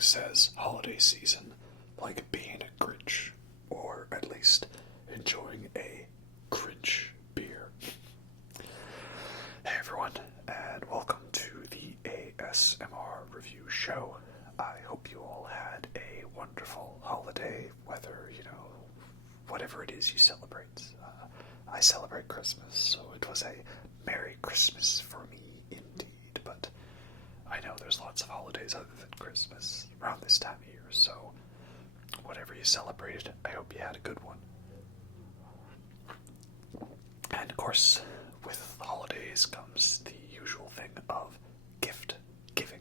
Nothing says holiday season like being a Grinch, or at least enjoying a Grinch beer. Hey everyone, and welcome to the ASMR review show. I hope you all had a wonderful holiday, whether, whatever it is you celebrate. I celebrate Christmas, so it was a Merry Christmas for me indeed, but I know there's lots of holidays other than Christmas around this time of year, so whatever you celebrated, I hope you had a good one. And of course, with the holidays comes the usual thing of gift giving.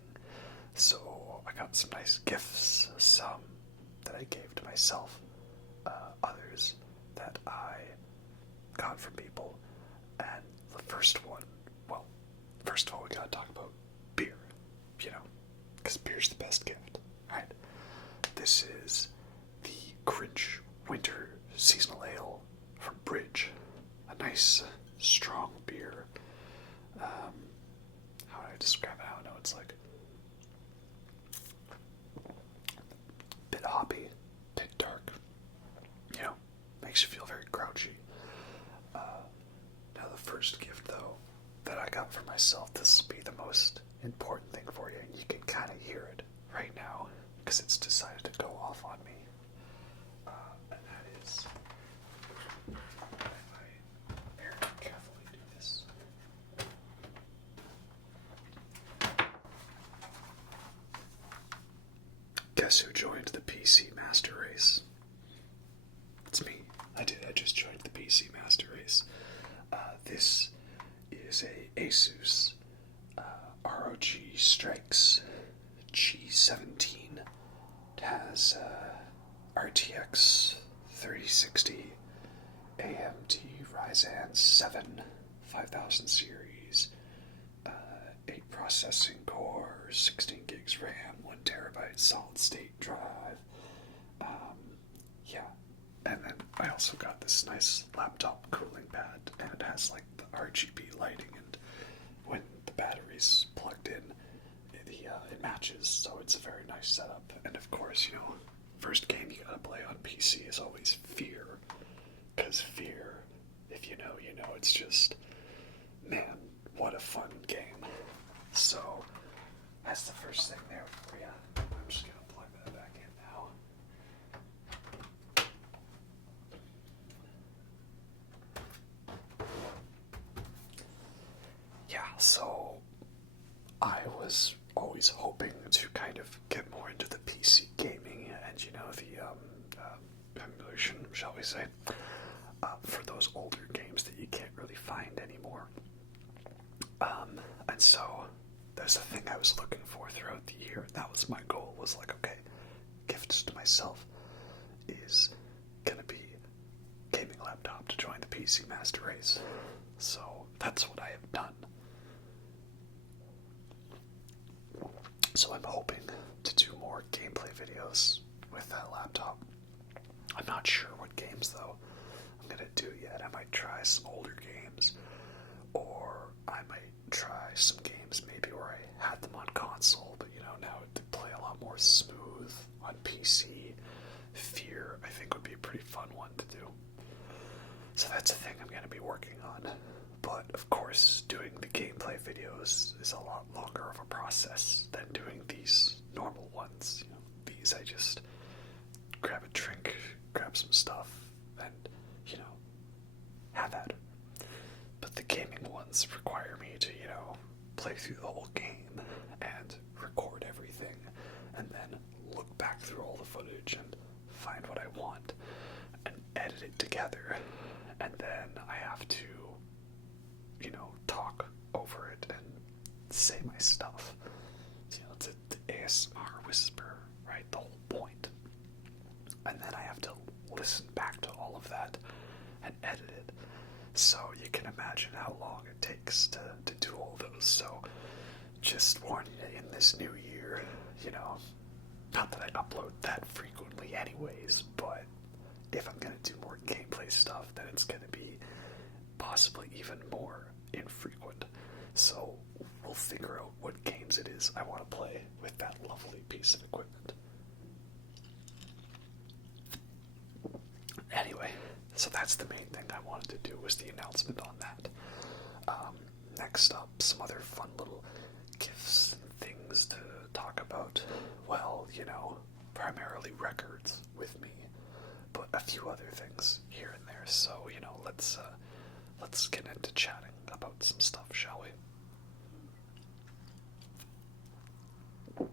So I got some nice gifts, some that I gave to myself, others that I got from people, and the first of all, we gotta talk about beer, because beer's the best gift, right? This is the Grinch Winter Seasonal Ale from Bridge. A nice, strong beer. How do I describe it? I don't know, it's like a bit hoppy, a bit dark, makes you feel very grouchy. Now the first gift, though, that I got for myself, this will be the most important thing for you, and you can kind of hear it right now, because it's decided to go off on me. And that is, if I very carefully do this. Guess who joined the PC Master Race? It's me. I just joined the PC Master Race. This is a Asus ROG Strix G17. It has RTX 3060 AMD Ryzen 7 5000 series, 8 processing core, 16 gigs RAM, 1 terabyte solid state drive. And then I also got this nice laptop cooling pad, and it has like the RGB lighting, and when the battery's plugged in, it matches, so it's a very nice setup. And of course, first game you gotta play on PC is always Fear, because Fear, if you know, it's just, man, what a fun game. So, that's the first thing there for you. I'm just gonna plug that back in now. Yeah, so I was always hoping to kind of get more into the PC gaming and, the emulation, shall we say, for those older games that you can't really find anymore. And so there's a thing I was looking for throughout the year, and that was my goal, was like, okay, gifts to myself is gonna be gaming laptop to join the PC Master Race. So that's what I have done. So I'm hoping to do more gameplay videos with that laptop. I'm not sure what games, though, I'm going to do yet. I might try some older games, or I might try some games maybe where I had them on console, but now to play a lot more smooth on PC. Fear, I think, would be a pretty fun one to do. So that's a thing I'm going to be working on. But, of course, doing the gameplay videos is a lot longer of a process than doing these normal ones. These I just grab a drink, grab some stuff, and, have at it. But the gaming ones require me to, play through the whole game and record everything, and then look back through all the footage and find what I want and edit it together. And then I have to talk over it and say my stuff. It's the ASMR whisper, right? The whole point. And then I have to listen back to all of that and edit it. So you can imagine how long it takes to do all those. So just warning you, in this new year, not that I upload that frequently anyways, but if I'm going to do more gameplay stuff, then it's going to be possibly even more infrequent. So we'll figure out what games it is I want to play with that lovely piece of equipment. So that's the main thing I wanted to do, was the announcement on that. Next up, some other fun little gifts and things to talk about. Well, primarily records with me, but a few other things here and there. So, let's get into chatting about some stuff, shall we?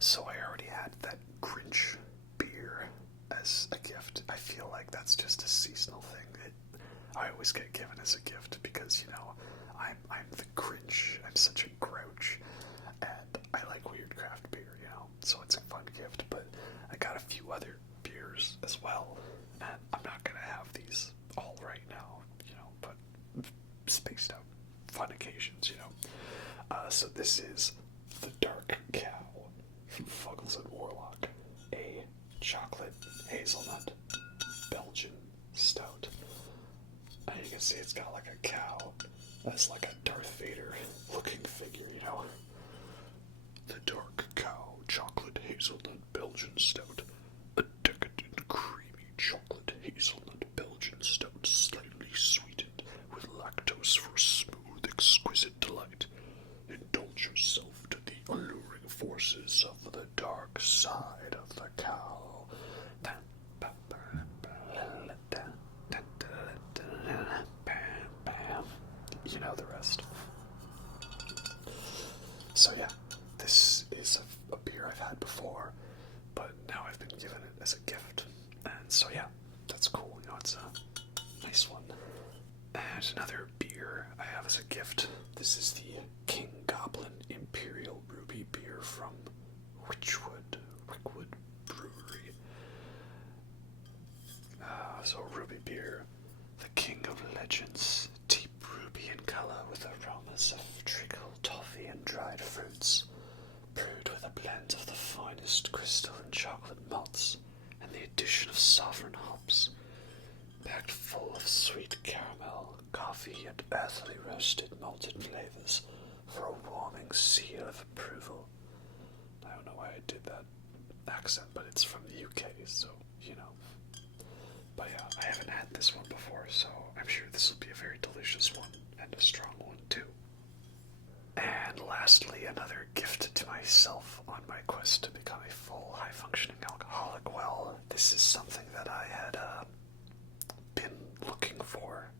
So I already had that Grinch beer as a gift. I feel like that's just a seasonal thing. I always get given as a gift because, I'm the Grinch. I'm such a grouch, and I like weird craft beer, so it's a fun gift. But I got a few other beers as well, and I'm not gonna have these all right now, but spaced out, fun occasions, So this is the Dark Cow from Fuggles and Warlock, a chocolate hazelnut Belgian stout. And you can see it's got like a cow that's like a Darth Vader looking figure, The Dark Cow chocolate hazelnut Belgian stout, a decadent creamy chocolate hazelnut Belgian stout, slightly sweetened with lactose for smooth, exquisite delight. Indulge yourself to the alluring forces of the dark side of the cow. You know the rest. So yeah, this is a beer I've had before, but now I've been given it as a gift. And so yeah, that's cool. It's a nice one. And another beer I have as a gift. This is the King Goblin Imperial Ruby beer from Wickwood Brewery. So ruby beer, the king of legends, deep ruby in color with aromas of treacle, toffee, and dried fruits, brewed with a blend of the finest crystal and chocolate malts, and the addition of sovereign hops, packed full of sweet caramel, coffee, and earthily roasted malted flavors for a warming seal of approval. I don't know why I did that accent, but it's from the UK, so, But yeah, I haven't had this one before, so I'm sure this will be a very delicious one, and a strong one too. And lastly, another gift to myself on my quest to become a full, high-functioning alcoholic. Well, this is something that I had been looking for,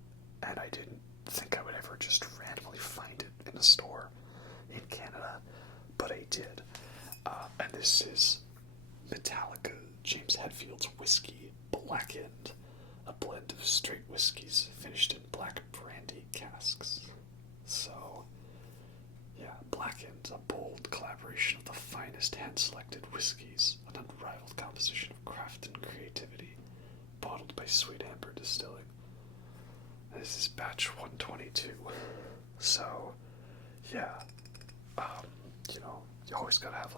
and I didn't think I would ever just randomly find it in a store in Canada, but I did. And this is Metallica James Hetfield's Whiskey Blackened, a blend of straight whiskeys finished in black brandy casks. So, yeah, Blackened, a bold collaboration of the finest hand-selected whiskeys, an unrivaled composition of craft and creativity, bottled by Sweet Amber Distilling. And this is batch 122. So, yeah, you always gotta have,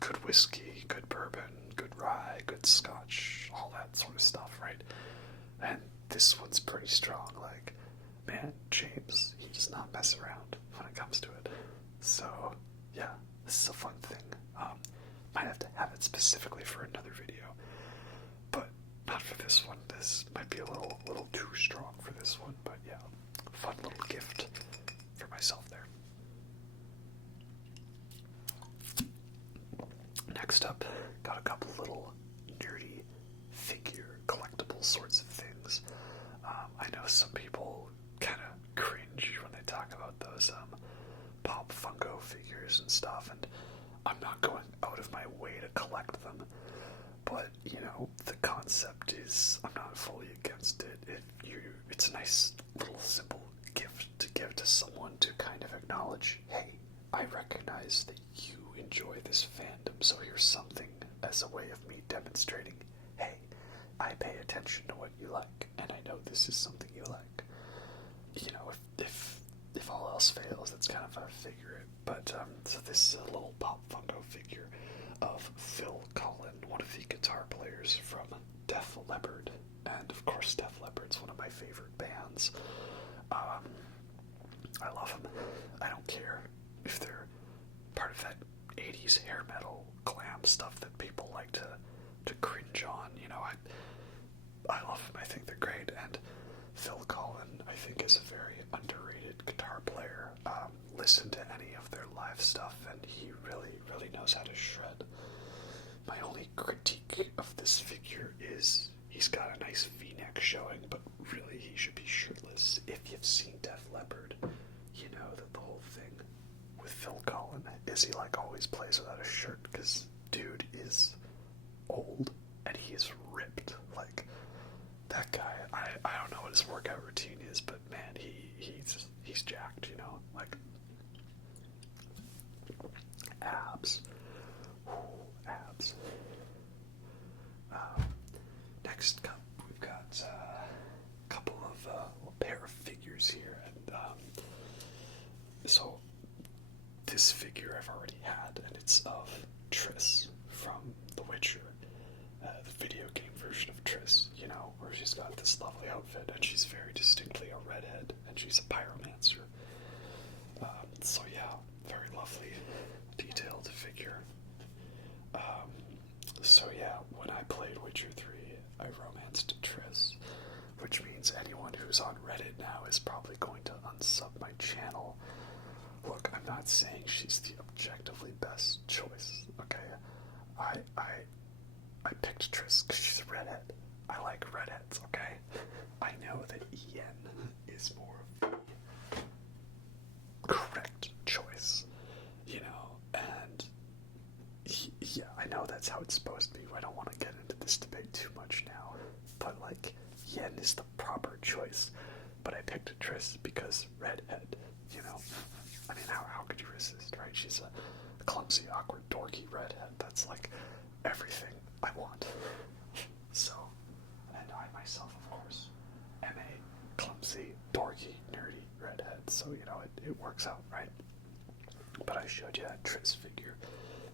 good whiskey, good bourbon, good rye, good scotch, all that sort of stuff, right? And this one's pretty strong. Man, James, he does not mess around when it comes to it. So, yeah, this is a fun thing. Might have to have it specifically for another video, but not for this one. This might be a little too strong for this one, but yeah, fun little gift for myself there. Next up, got a couple little nerdy figure collectible sorts of things. I know some people kind of cringe when they talk about those Pop Funko figures and stuff, and I'm not going out of my way to collect them, but the concept is, I'm not fully against it. It's a nice little simple gift to give to someone to kind of acknowledge, hey, I recognize that you enjoy this fandom, so here's something as a way of me demonstrating, hey, I pay attention to what you like, and I know this is something you like. If all else fails, it's kind of a figure it. But, so this is a little Pop Funko figure of Phil Collen, one of the guitar players from Def Leppard. And, of course, Def Leppard's one of my favorite bands. I love them. I don't care if they're part of that 80s hair metal glam stuff that people like to cringe on. I love them. I think they're great. And Phil Collin, I think, is a very underrated guitar player. Listen to any of their live stuff, and he really, really knows how to shred. My only critique of this figure is he's got a nice V-neck showing, but really he should be shirtless. If you've seen Def Leppard, you know that the whole thing with Phil Collin is he like always plays without a shirt, because dude is old and he is ripped. Like, that guy, I don't know what his workout routine is, but man, he's jacked, you know, like abs. Ooh, abs. Next up, we've got a couple of a pair of figures here, and so this figure I've already had, and it's of Triss from The Witcher, the video game version of Triss, you know, where she's got this lovely outfit, and she's very distinctly a redhead, and she's a pyromancer. So yeah, very lovely, detailed figure. So yeah, when I played Witcher 3, I romanced Triss, which means anyone who's on Reddit now is probably going to unsub my channel. Look, I'm not saying she's the objectively best choice, okay? I picked Triss because she's a redhead. I like redheads, okay? I know that Yen is more of the correct choice, you know, and yeah, I know that's how it's supposed to be. I don't want to get into this debate too much now, but like, Yen is the proper choice, but I picked Triss because redhead, you know? I mean, how could you resist, right? She's a clumsy, awkward, dorky redhead. That's like everything I want. So, and I myself, of course, am a clumsy, dorky, nerdy redhead. So, you know, it works out, right? But I showed you that Triss figure.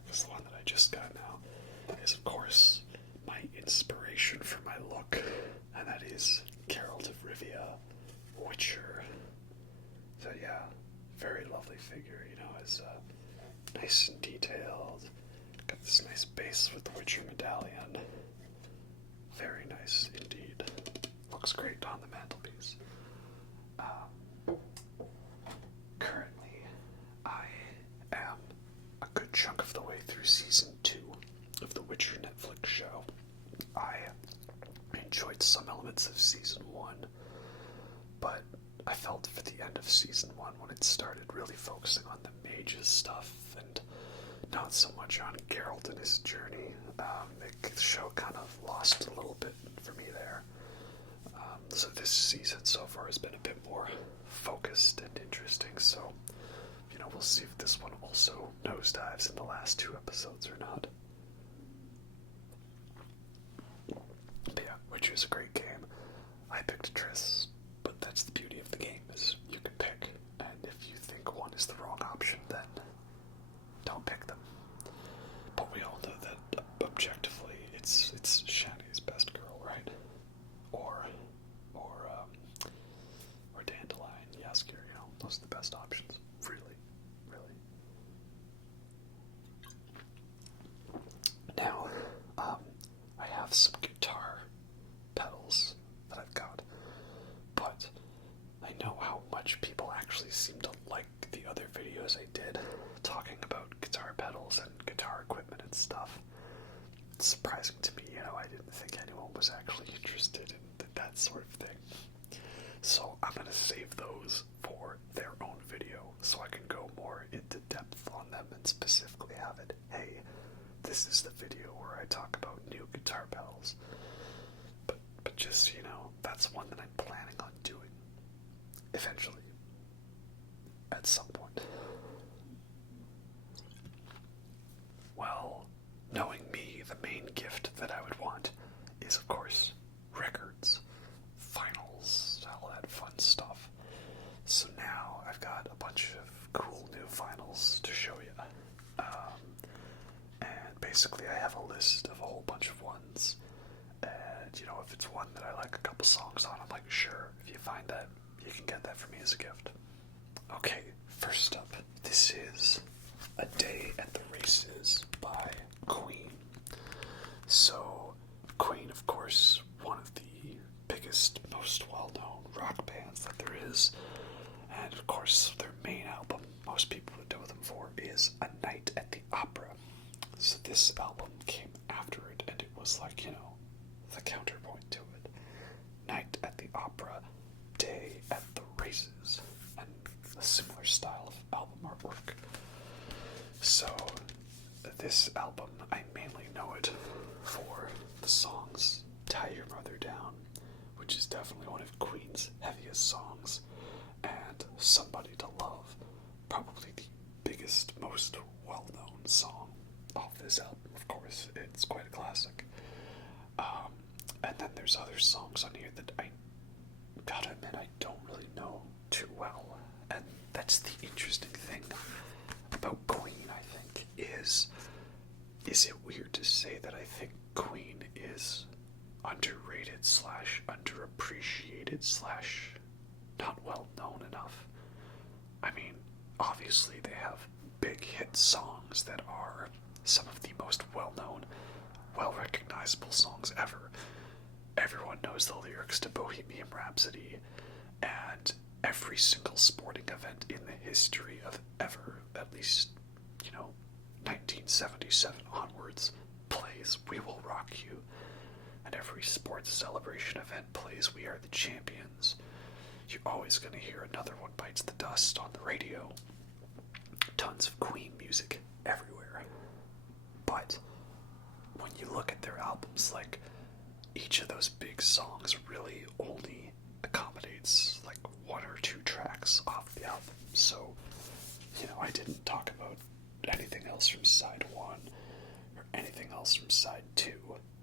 This one that I just got now is, of course, my inspiration for my look, and that is Geralt of Rivia, Witcher. So yeah, very lovely figure, you know, is nice and detailed. Got this nice base with the Witcher medallion. Very nice indeed. Looks great on the mantelpiece. Currently, I am a good chunk of the way through season 2 of the Witcher Netflix show. I enjoyed some elements of season 1, but I felt for the end of season 1, when it started really focusing on the mages stuff and not so much on Geralt and his journey, the show kind of lost a little bit for me there. So this season so far has been a bit more focused and interesting, so, you know, we'll see if this one also nosedives in the last 2 episodes or not. But yeah, Witcher is a great game. I picked Triss, but that's the beauty of the game, is you can pick, and if you think one is the wrong option, then don't pick them. But we all know that objectively it's Shani's best girl, right? Or Dandelion, Yasker, you know, those are the best options. Really, really. Now, I have some guitar pedals that I've got, but I know how much people actually seem to like the other videos I did talking about guitar pedals and guitar equipment and stuff. It's surprising to me, you know, I didn't think anyone was actually interested in that sort of thing. So I'm going to save those for their own video so I can go more into depth on them and specifically have it, hey, this is the video where I talk about new guitar pedals. But just, you know, that's one that I'm planning on doing eventually, at some point. Well, knowing me, the main gift that I would want is, of course, records, vinyls, all that fun stuff. So now I've got a bunch of cool new vinyls to show you. And basically I have a list of a whole bunch of ones. And, you know, if it's one that I like a couple songs on, I'm like, sure, if you find that, you can get that for me as a gift. Okay, first up, this is A Day at the Races by Queen. So, Queen, of course, one of the biggest, most well-known rock bands that there is. And of course, their main album, most people would know them for, is A Night at the Opera. So this album came after it, and it was like, the counterpoint to it. Night at the Opera, Day at the Races, and a similar style of album artwork. So, this album, I mainly know it for the songs Tie Your Mother Down, which is definitely one of Queen's heaviest songs, and Somebody to Love, probably the biggest, most well-known song off this album. Of course, it's quite a classic. And then there's other songs on here that I gotta admit I don't really know too well. And that's the interesting thing about Queen, I think, is it weird to say that I think Queen is underrated / underappreciated / not well known enough? I mean, obviously they have big hit songs that are some of the most well-known, well-recognizable songs ever. Everyone knows the lyrics to Bohemian Rhapsody, and every single sporting event in the history of ever, at least, 1977 onwards, plays We Will Rock You, and every sports celebration event plays We Are the Champions. You're always going to hear Another One Bites the Dust on the radio. Tons of Queen music everywhere. But when you look at their albums, like, each of those big songs really only accommodates like one or two tracks off the album. So, I didn't talk about anything else from side 1 or anything else from side 2.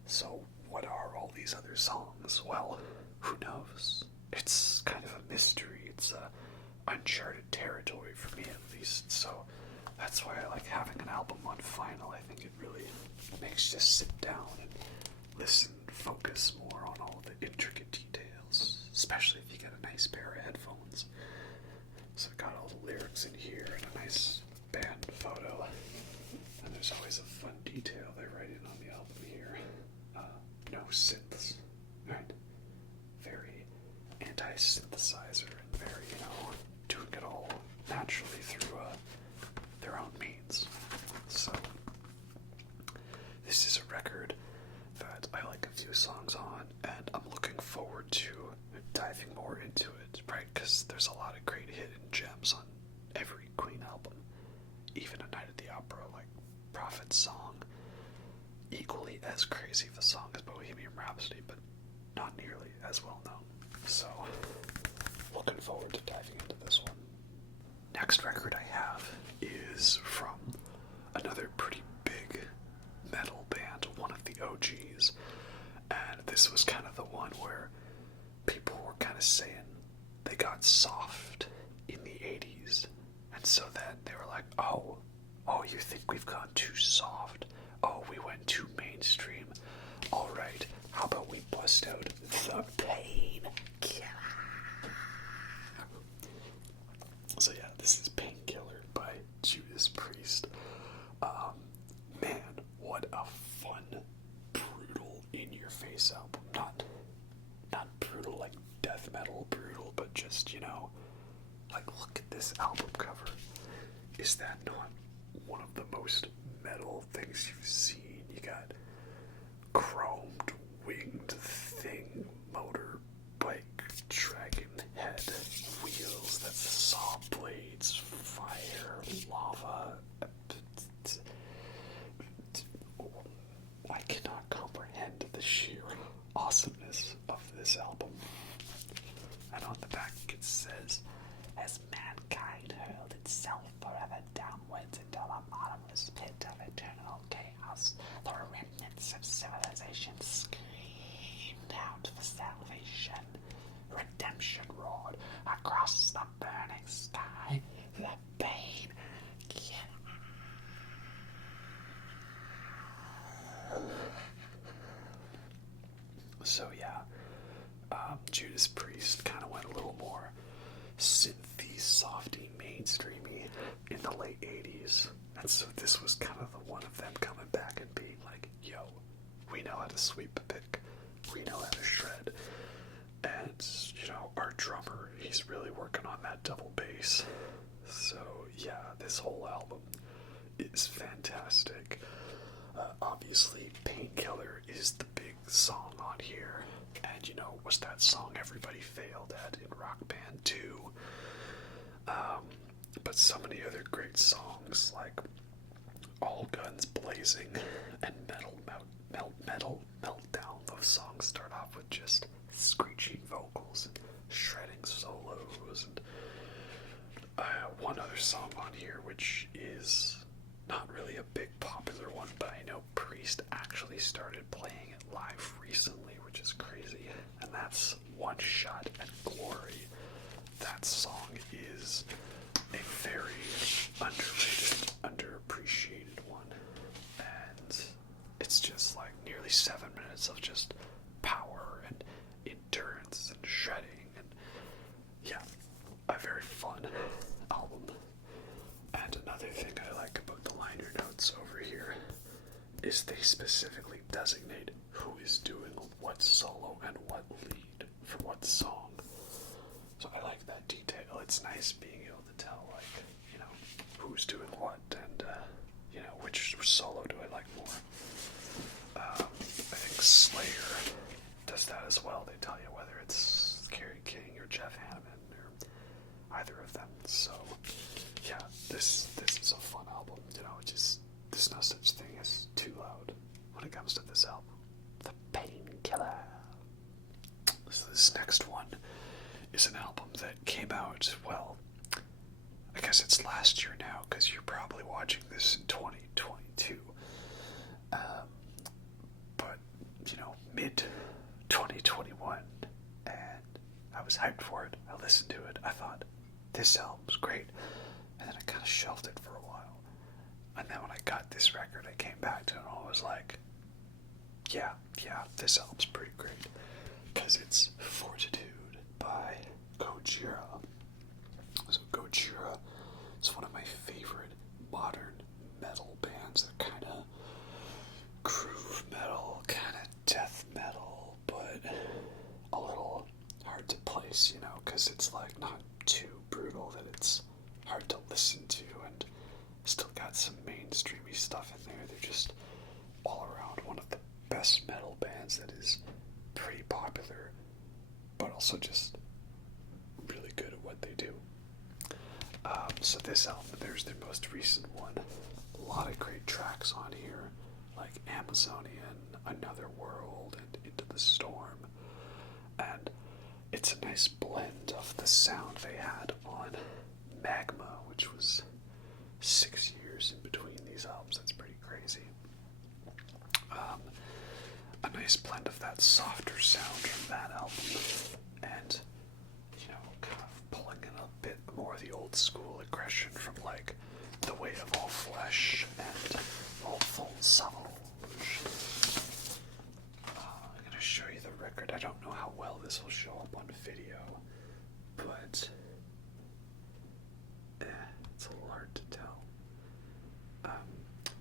So what are all these other songs? Well, who knows? It's kind of a mystery. It's uncharted territory for me, at least. So that's why I like having an album on vinyl. I think it really makes you sit down and listen, focus more on all the intricate details, especially if you get a nice pair of headphones. So I got all the lyrics in here and a nice band photo. And there's always a fun detail they write in on the album here. No synths, right? Very anti-synthesizer and very, doing it all naturally through their own means. So this is a record that I like a few songs on, and I'm looking forward to diving more into it, right? Because there's a lot of great hidden gems on every Queen album. Even A Night at the Opera, like Prophet's song, equally as crazy of a song as Bohemian Rhapsody, but not nearly as well known. So, looking forward to diving into this one. Next record I have is from another pretty big metal band, one of the OGs, and this was kind of the one where people were kind of saying they got soft in the 80s, and so then they were like, oh, you think we've gone too soft? Oh, we went too mainstream. Alright, how about we bust out the Painkiller? So yeah, this is Painkiller by Judas Priest. Man, what a fun, brutal, in-your-face album. Not brutal like death metal brutal, but just, like, look at this album cover. Is that not one of the most metal things you've seen? You got chromed, winged thing, motor, bike, dragon head, wheels that saw blades, fire, lava. I cannot comprehend the sheer awesomeness of this album. And on the back it says, as mankind hurled itself forever downwards into the bottomless pit of eternal chaos, the remnants of civilization screamed out for salvation. Redemption roared across the burning sky. The pain. So yeah, Judas Priest kind of went a little more synthy, softy, mainstreamy in the late 80s. And so this was kind of the one of them coming back and being like, yo, we know how to sweep a pick. We know how to shred. our drummer, he's really working on that double bass. So, yeah, this whole album is fantastic. Obviously, Painkiller is the big song on here. And, was that song everybody failed at in Rock Band 2. But so many other great songs like All Guns Blazing and Metal Meltdown. Those songs start off with just screeching vocals and shredding solos. And one other song on here, which is not really a big popular one, but I know Priest actually started playing it live recently, which is crazy. And that's One Shot at Glory. That song is a very underrated, underappreciated one. And it's just like nearly 7 minutes of just power and endurance and shredding. And yeah, a very fun album. And another thing I like about the liner notes over here is they specifically designate who is doing what solo and what lead for what song. So I like that detail. It's nice being able to tell, like, who's doing what and, which solo do I like more. I think Slayer does that as well. They tell you whether it's Kerry King or Jeff Hanneman or either of them. So, yeah, this is a fun album. There's no such thing as too loud when it comes to this album. The Painkiller. So this next one is an album that came out, well, I guess it's last year now, because you're probably watching this in 2022. But, mid 2021, and I was hyped for it. I listened to it. I thought, this album's great. And then I kind of shelved it for a while. And then when I got this record, I came back to it and I was like, yeah, this album's pretty great. Because it's Fortitude by Gojira. So Gojira is one of my favorite modern metal bands. They're kind of groove metal, kind of death metal, but a little hard to place, because it's like not too brutal that it's hard to listen to, and still got some mainstreamy stuff in there. They're just all around one of the best metal bands that is pretty popular, but also just really good at what they do. So this album, there's their most recent one. A lot of great tracks on here, like Amazonian, Another World, and Into the Storm. And it's a nice blend of the sound they had on Magma, which was 6 years in between these albums. That's pretty crazy. A nice blend of that softer sound from that album, and kind of pulling in a bit more of the old school aggression from like The Way of All Flesh and All Full Savage. I'm gonna show you the record. I don't know how well this will show up on video, but it's a little hard to tell.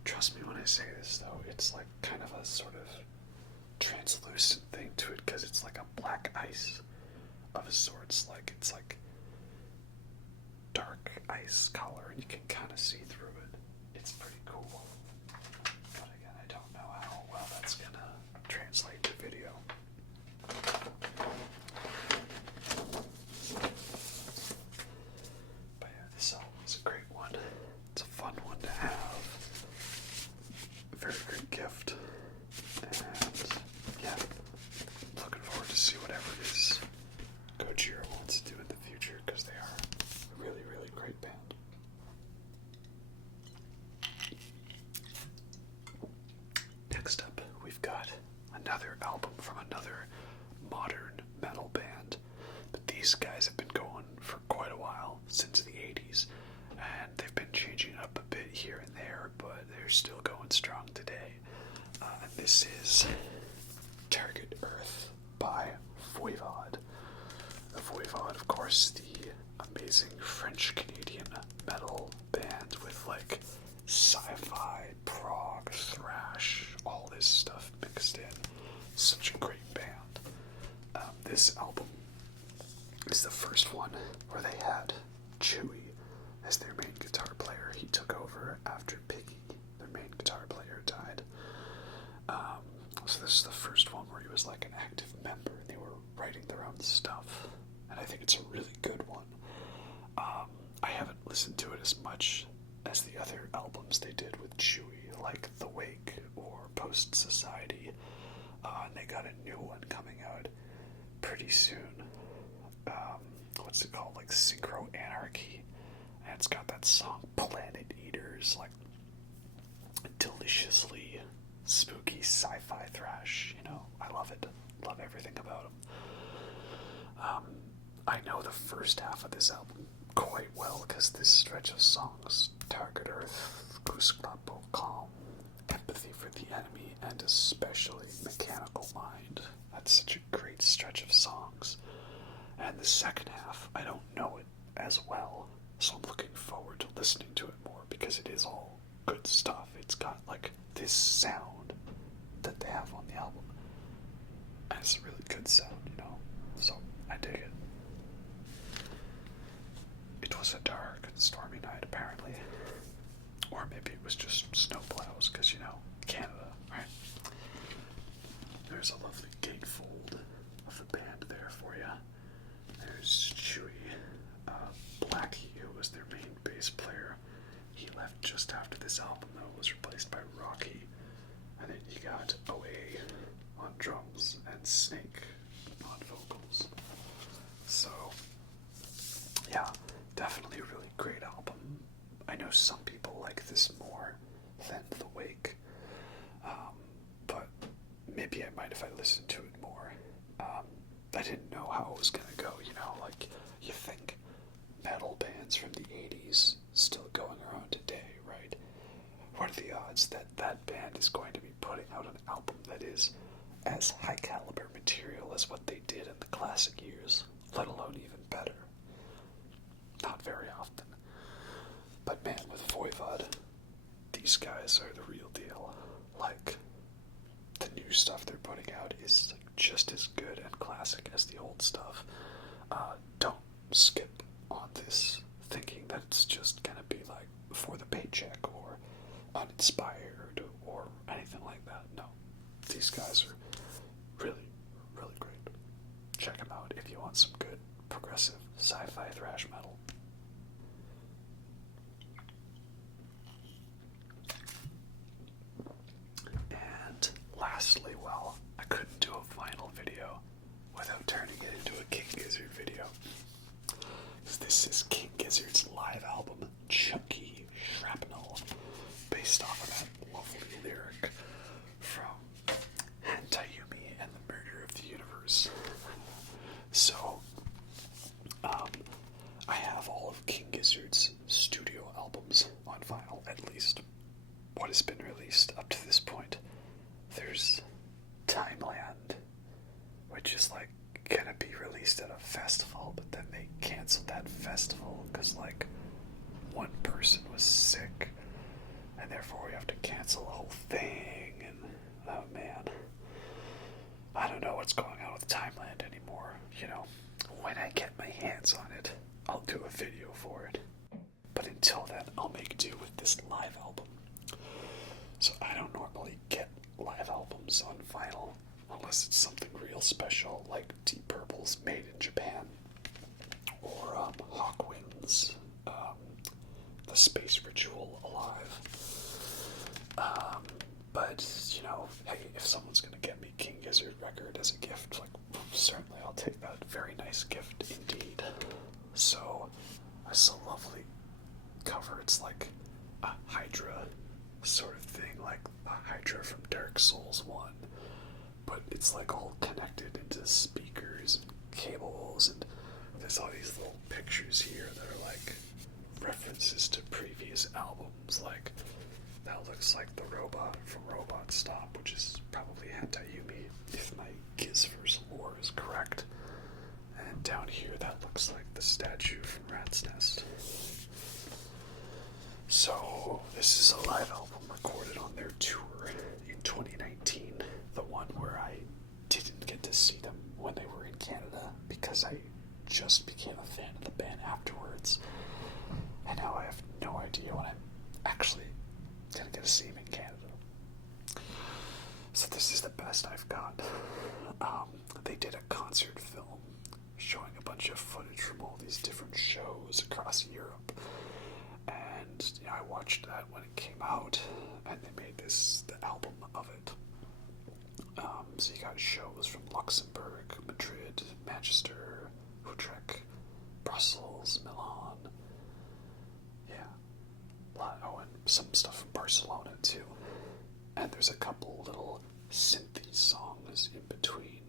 Trust me when I say this, though, it's like kind of a sort of translucent thing to it, because it's like a black ice of sorts. Like it's like dark ice color, and you can kind of see through it. It's pretty cool. But again, I don't know how well that's gonna translate to video. But yeah, this album is a great one. It's a fun one to have. A very good gift. And yeah, looking forward to see whatever it is Gojira wants to do in the future, because they are a really, really great band. Next up, we've got another album from another modern metal band, but these guys have been going for quite a while, since the 80s, and they've been changing up a bit here and there, but they're still going strong today. And this is Target Earth by Voivod. Voivod, of course, the amazing French-Canadian metal band with like sci-fi, prog, thrash, all this stuff mixed in. Such a great band. This album first one where they had Chewy as their main guitar player. He took over after Piggy, their main guitar player, died. So this is the first one where he was like an active member and they were writing their own stuff. And I think it's a really good one. I haven't listened to it as much as the other albums they did with Chewy, like The Wake or Post Society. And they got a new one coming out pretty soon. What's it called? Like Synchro Anarchy. And it's got that song Planet Eaters, like deliciously spooky sci-fi thrash. You know, I love it. Love everything about them. I know the first half of this album quite well because this stretch of songs, Target Earth, Goose Club, Calm, Empathy for the Enemy, and especially Mechanical Mind. That's such a great stretch of songs. And the second half, I don't know it as well, so I'm looking forward to listening to it more because it is all good stuff. It's got like this sound that they have on the album, and it's a really good sound, you know, so I dig it. It was a dark and stormy night, apparently. Or maybe it was just snowplows, because, you know, Canada, right? There's a lovely gatefold of the band there for you. There's Chewy. Blackie, who was their main bass player. He left just after this album, though, was replaced by Rocky. And then you got OA on drums and Snake on vocals. So, yeah, definitely a really great album. I know some people like this more than The Wake, but maybe I might if I listened to it more. I didn't know how it was going to go, you know, like, you think metal bands from the 80s still going around today, right? What are the odds that that band is going to be putting out an album that is as high caliber material as what they did in the classic years, let alone even better? Not very often. But man, with Voivod, these guys are the real deal. Like, the new stuff they're putting out is just as good and classic as the old stuff. Don't skip on this thinking that it's just gonna be like for the paycheck or uninspired or anything like that. No, these guys are really, really great. Check them out if you want some good progressive sci-fi thrash metal. And lastly, well, I couldn't do a vinyl video without turning it into a King Gizzard video. This is King Gizzard's live album, Chunky Shrapnel, based off of that lovely lyric from Hantayumi and the Murder of the Universe. So, I have all of King Gizzard's studio albums on vinyl, at least what has been released up to this point. There's Timeland, which is like gonna be released at a festival, but then they canceled that festival because like one person was sick, and therefore we have to cancel the whole thing. And oh man, I don't know what's going on with Timeland anymore. You know, when I get my hands on it, I'll do a video for it. But until then, I'll make do with this live album. So I don't normally get live albums on vinyl unless it's something real special, like Deep Purple's Made in Japan, or Hawkwind's The Space Ritual Alive. But, you know, hey, if someone's gonna get me King Gizzard record as a gift, like, certainly I'll take that. Very nice gift indeed. So, it's a lovely cover. It's like a Hydra sort of thing, like a Hydra from Dark Souls 1. But it's like all connected into speakers and cables, and there's all these little pictures here that are like references to previous albums. Like, that looks like the robot from Robot Stop, which is probably Hantayumi, if my Gizzverse lore is correct. And down here, that looks like the statue from Rat's Nest. So, this is a live album recorded on their tour in 2019, the one where I didn't get to see them when they were in Canada because I just became a fan of the band afterwards. And now I have no idea when I'm actually gonna get to see him in Canada. So this is the best I've got. They did a concert film showing a bunch of footage from all these different shows across Europe. And I watched that when it came out, and they made the album of it. So you got shows from Luxembourg, Madrid, Manchester, Utrecht, Brussels, Milan. Yeah. Oh, and some stuff from Barcelona too. And there's a couple little synthy songs in between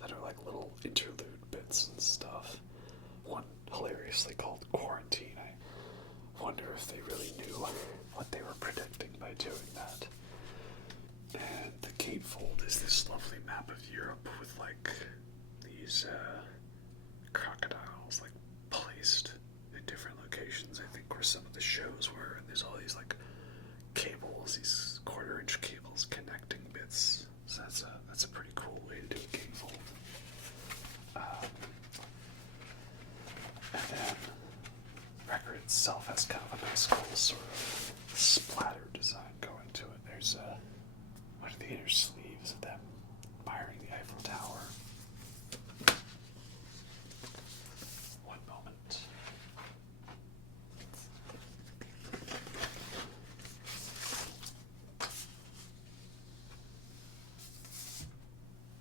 that are like little interlude bits and stuff. One hilariously called Quarantine. I wonder if they really knew what they were predicting by doing that. And the gatefold is this lovely map of Europe with like these crocodiles like placed in different locations. I think where some of the shows were, and there's all these like cables, these quarter-inch cables connecting bits. So that's a pretty cool way to do a gatefold. And then the record itself has kind of a nice cool sort of splatter design going to it. There's one of the inner sleeves of them admiring the Eiffel Tower. One moment.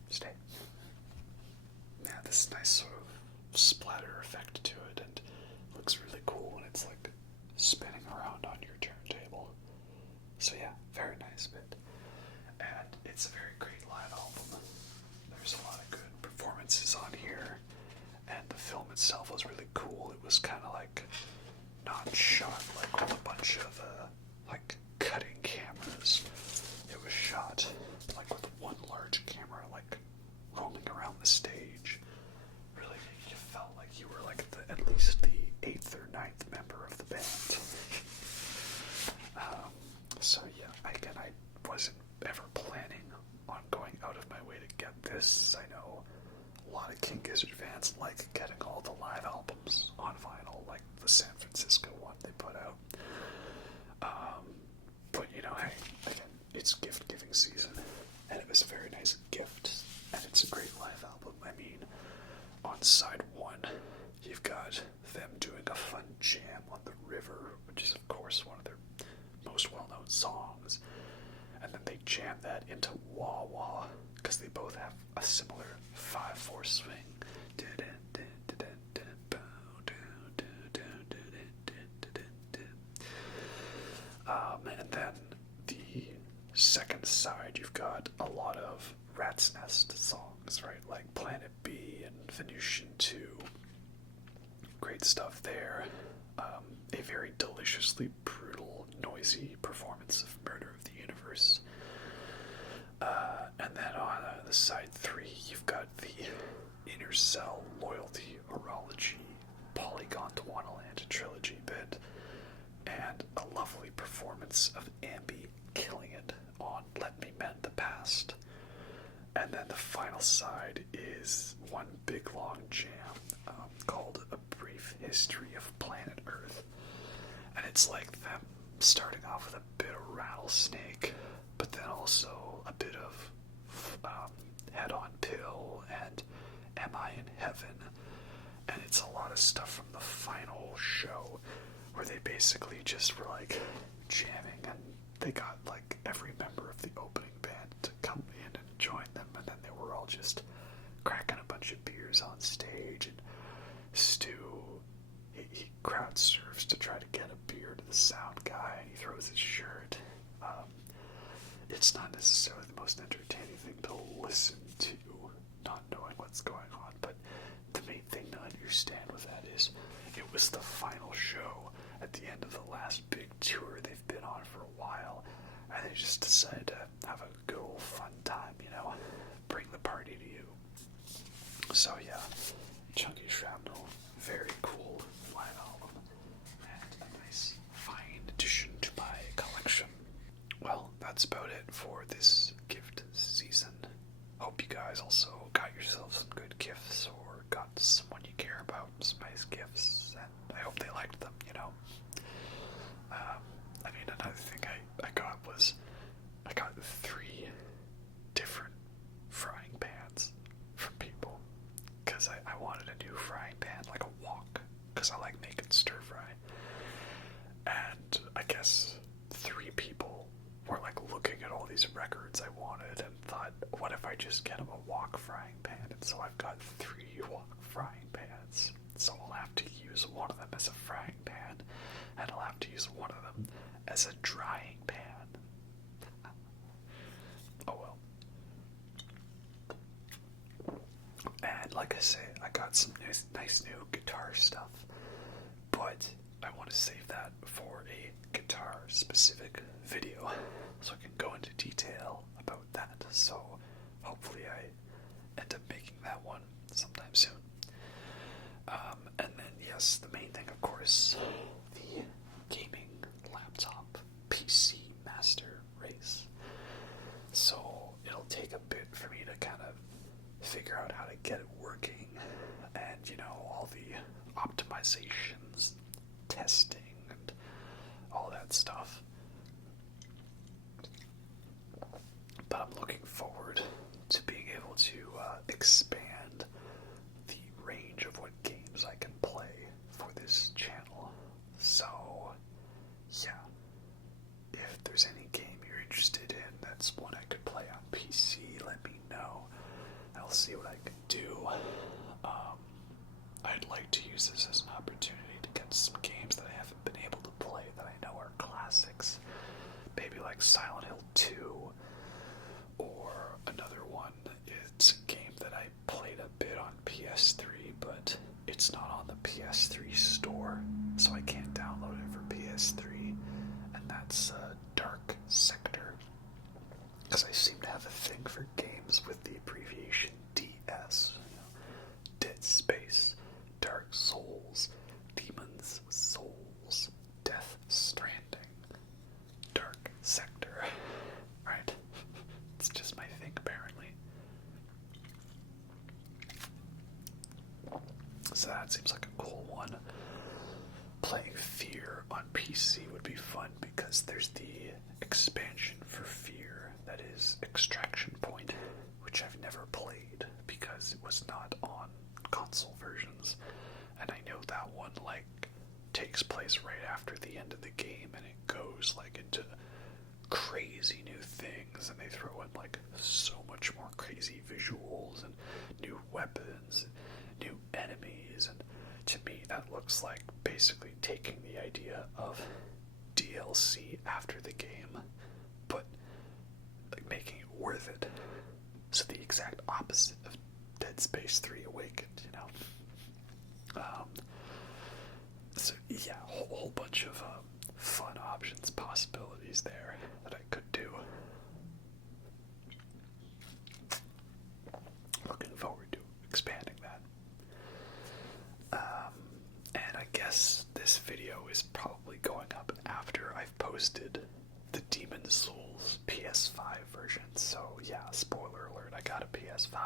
Stay. Yeah, this nice sort of splatter effect to it, and it looks really cool when it's like spinning around on your turntable. So yeah, very nice bit. And it's a very great live album. There's a lot of good performances on here, and the film itself was really cool. It was kind of like not shot like with a bunch of like cutting cameras. It was shot like with one large camera, like roaming around the stage. Really, you felt like you were like at least the 8th or 9th member of the band. So yeah, again, I wasn't ever planning on going out of my way to get this. I know a lot of King Gizzard fans like getting all the live albums on vinyl, like the San Francisco one they put out. But hey, again, it's gift giving season, and it was a very nice gift, and it's a great live album. I mean, on side 1, you've got them doing a fun jam on the river, which is of course one of their most well-known songs, and then they jam that into Wah Wah, because they both have a similar 5/4 swing. And then the second side, you've got a lot of Rat's Nest songs, right? Like Planet B and Venusian 2. Great stuff there. A very deliciously brutal, noisy performance of Murder of the Universe. And then on the side 3, you've got the Inner Cell, Loyalty, Orology, Polygon to Wonderland trilogy bit, and a lovely performance of Ambi killing it on Let Me Mend the Past. And then the final side is one big long jam called A Brief History of Planet Earth. And it's like them starting off with a bit of Rattlesnake, but then also a bit of Head on Pill and Am I in Heaven? And it's a lot of stuff from the final show where they basically just were like jamming, and they got like every member of the opening band to come in and join them, and then they were all just cracking a bunch of beers on stage, and Stu, he crowd surfs to try to get a beer to the sound guy, and he throws his shirt. It's not necessarily the most entertaining thing to listen to, not knowing what's going on, but the main thing to understand with that is it was the final show at the end of the last big tour they've been on for a while, and they just decided to have a good old fun time, bring the party to you. So yeah, Chunky Shrapnel, very cool live album, and a nice fine addition to my collection. Well, that's about it for this gift season. Hope you guys also got yourself some good gifts or got someone you care because I like making stir fry. And I guess 3 people were like looking at all these records I wanted and thought, what if I just get them a wok frying pan? And so I've got 3 wok frying pans. So I'll have to use one of them as a frying pan, and I'll have to use one of them as a drying pan. Oh well. And like I say, I got some nice new guitar stuff, but I want to save that for a guitar specific video, so I can go into detail about that. So hopefully I end up making that one sometime soon. And then yes, the main thing, of course, the gaming laptop PC master race. So it'll take a bit for me to kind of figure out how to get it working, and all the optimizations, testing, and all that stuff. But I'm looking forward to being able to expand the range of what games I can play for this channel. So yeah, if there's any game you're interested in that's one I could play on PC, let me know. I'll see what I can do. I'd like to use this as an opportunity to get some games that I haven't been able to play that I know are classics. Maybe like Silent Hill 2, or another one. It's a game that I played a bit on PS3, but it's not on the PS3 store, so I can't download it for PS3, and that's Dark Sector. Because I seem to have a thing for games with the abbreviation DS. Dead Space, Dark Souls, Demon's Souls, Death Stranding, Dark Sector. Right? It's just my thing, apparently. So that seems like a cool one. Playing Fear on PC would be fun because there's the expansion for Fear that is Extraction Point, which I've never played because it was not on console versions, and I know that one takes place right after the end of the game, and it goes into crazy new things, and they throw in so much more crazy visuals and new weapons and new enemies, and to me that looks like basically taking the idea of DLC after the game, but making it worth it. So the exact opposite of Dead Space 3 Awakened, So yeah, a whole bunch of fun options, possibilities there that I could do. Looking forward to expanding that. And I guess this video is probably going up after I've posted the Demon's Souls PS5 version. So yeah, spoiler alert, I got a PS5,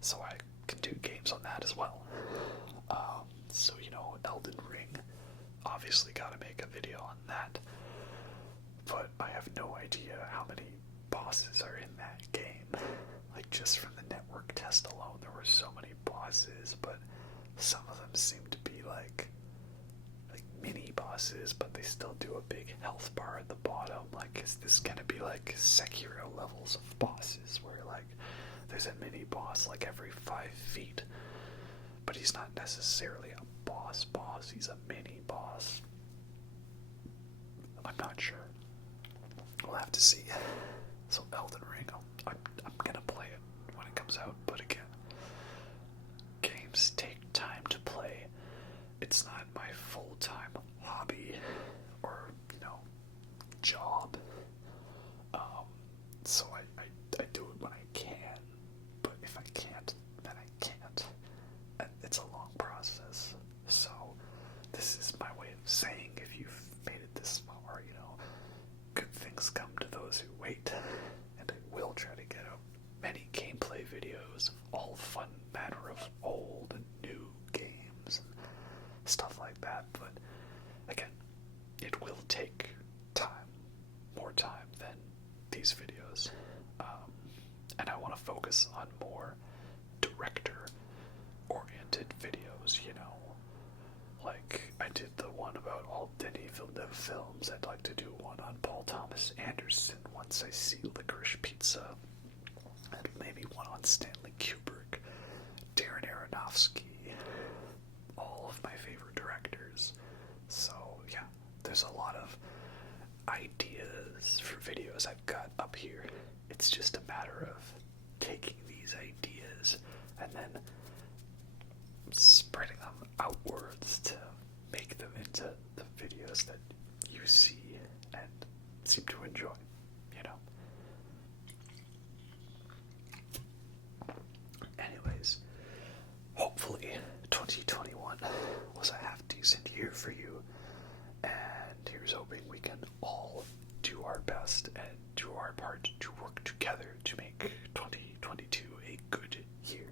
so I can do games on that as well. So Elden Ring, obviously got to make a video on that, but I have no idea how many bosses are in that game. Just from the network test alone, there were so many bosses, but some of them seem to be like mini bosses, but they still do a big health bar at the bottom. Is this gonna be like Sekiro levels of bosses where there's a mini boss every 5 feet, but he's not necessarily a boss, he's a mini boss? I'm not sure. We'll have to see. So Elden Ring, I'm gonna play it when it comes out, but again, games take time to play. It's not my full-time hobby or job. So I do it when I can, but if I can't, then I can't. And it's a long process. So this is my way of saying, if you've made it this far, good things come to those who wait, and I will try Wes Anderson once I see Licorice Pizza, and maybe one on Stanley Kubrick, Darren Aronofsky, all of my favorite directors. So yeah, there's a lot of ideas for videos I've got up here. It's just a matter of taking these ideas and then spreading them outwards to make them into the videos that you see and seem to enjoy, you know. Anyways, hopefully 2021 was a half-decent year for you, and here's hoping we can all do our best and do our part to work together to make 2022 a good year.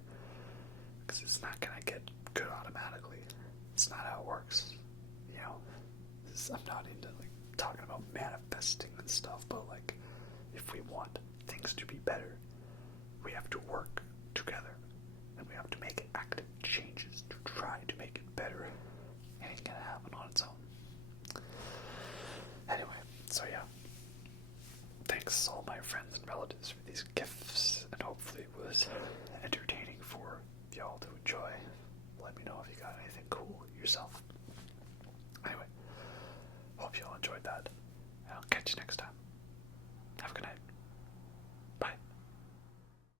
Because it's not going to get good automatically. It's not how it works. You know, I'm not into talking about manifesting and stuff, but if we want things to be better, we have to work together, and we have to make active changes to try to make it better. It ain't gonna happen on its own. Anyway, so yeah, thanks all my friends and relatives for these gifts, and hopefully it was entertaining for y'all to enjoy. Let me know if you got anything cool yourself. Anyway, hope y'all enjoyed that, and I'll catch you next time.